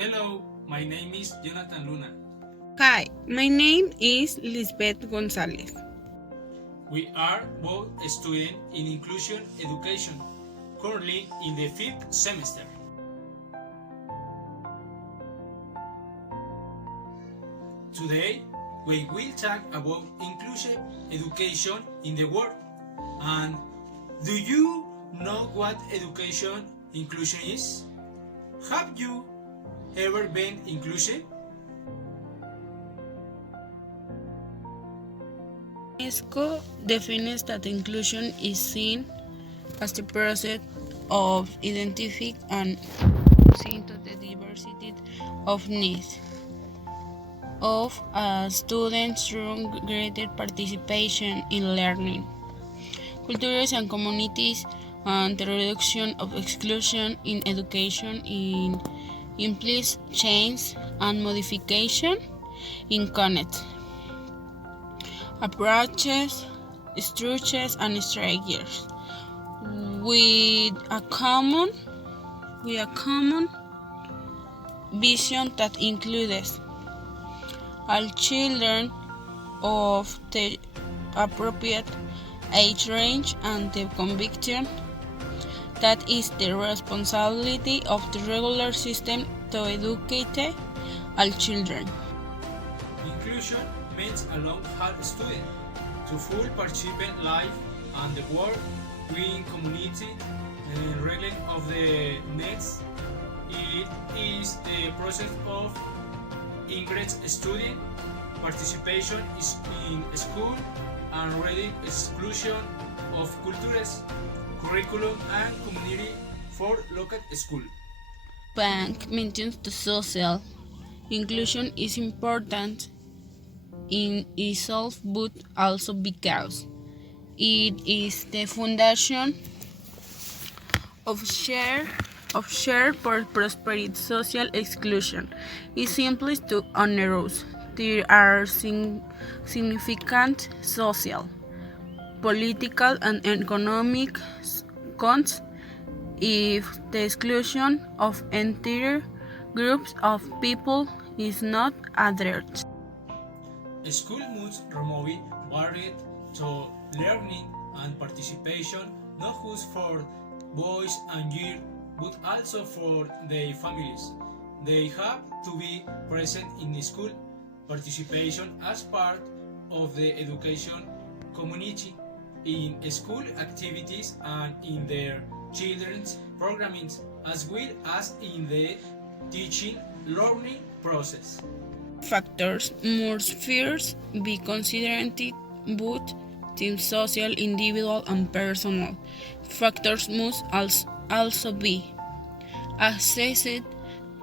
Hello, my name is Jonathan Luna. Hi, my name is Lisbeth Gonzalez. We are both students in inclusion education, currently in the 5th semester. Today, we will talk about inclusive education in the world. And do you know what education inclusion is? Have you ever been inclusive? UNESCO defines that inclusion is seen as the process of identifying and seeing to the diversity of needs of students through greater participation in learning, cultures and communities, and the reduction of exclusion in education implies change and modification in connect approaches, structures, and strategies with a common vision that includes all children of the appropriate age range and the conviction that is the responsibility of the regular system to educate all children. Inclusion means allowing all students to fully participate in life and the work within community regardless of the needs. It is the process of increased student participation in school and reducing exclusion of cultures, curriculum and community for local school. Bank mentions the social inclusion is important in itself but also because it is the foundation of shared prosperity. Social exclusion is simply too onerous. There are significant social, political, and economic cons if the exclusion of entire groups of people is not addressed. School must remove barriers to learning and participation not just for boys and girls but also for their families. They have to be present in the school participation as part of the education community in school activities and in their children's programming as well as in the teaching learning process. Factors must first be considered both team social, individual, and personal. Factors must also be assessed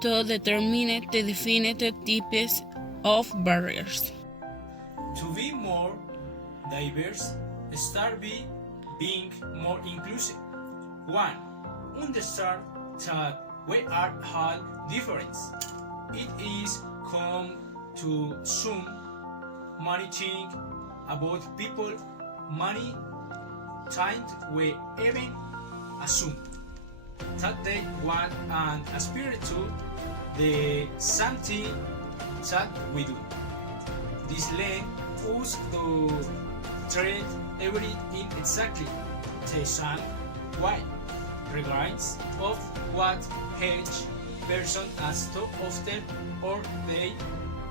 to determine the definite types of barriers. To be more diverse, start by being more inclusive. 1. Understand that we are all different. It is common to assume many things about people, many times we even assume that they want and aspire to the same thing that we do. This leads us to treat everything exactly the same way, regardless of what each person has to offer or they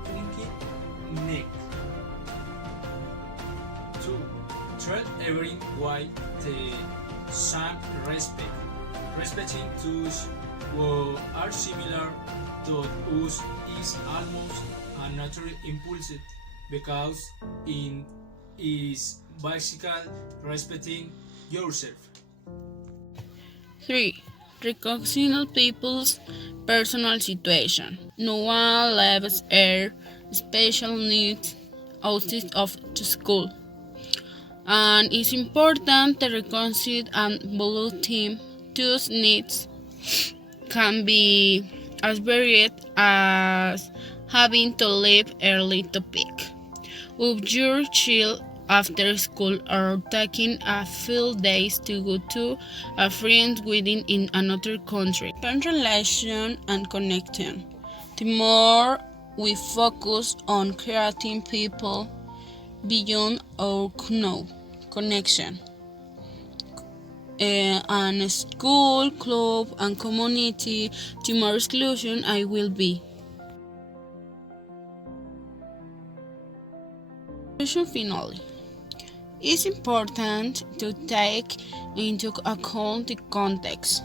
funky neck. 2. Treat everyone with the same respect. Respecting those who are similar to us is almost a natural impulse because it is basically respecting yourself. 3. Recognize people's personal situation. No one lives air special needs outside of the school. And it's important to reconcile and value team. Those needs can be as varied as having to leave early to pick up your child after school or taking a few days to go to a friend's wedding in another country. Relation and connection. the more we focus on creating people beyond our connection. And school, club, and community, the more exclusion I will be. Finally, it's important to take into account the context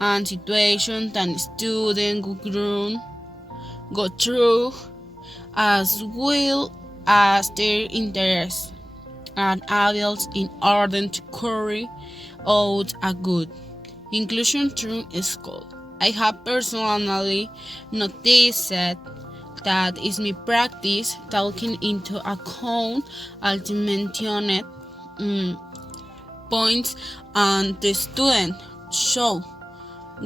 and situation that the student go through, as well as their interests and adults, in order to carry out a good inclusion through school. I have personally noticed that is my practice taking into account all the mentioned points, and the student show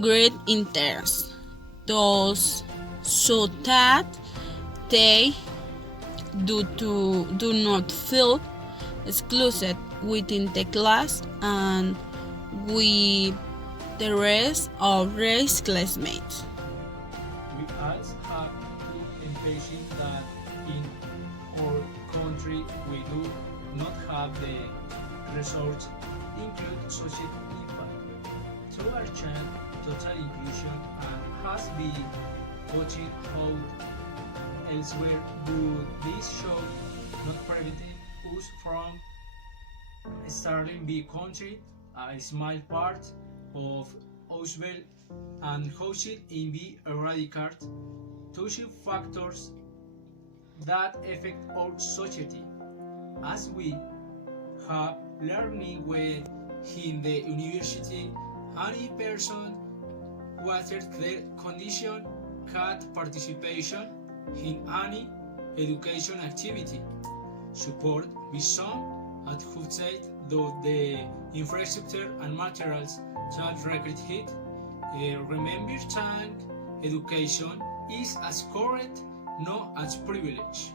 great interest, thus so that they do not feel excluded within the class and with the rest of their classmates. We also have to envision that in our country we do not have the resources include social impact. To achieve total inclusion and has been watching out elsewhere, but this show not preventing us from starting the country a small part of Auswell and housing in the eradicated touching factors that affect our society. As we have learning when in the university, any person whatever their condition can participation in any education activity. Support be some at who said though the infrastructure and materials that record it. Remember that education is as correct, not as privilege.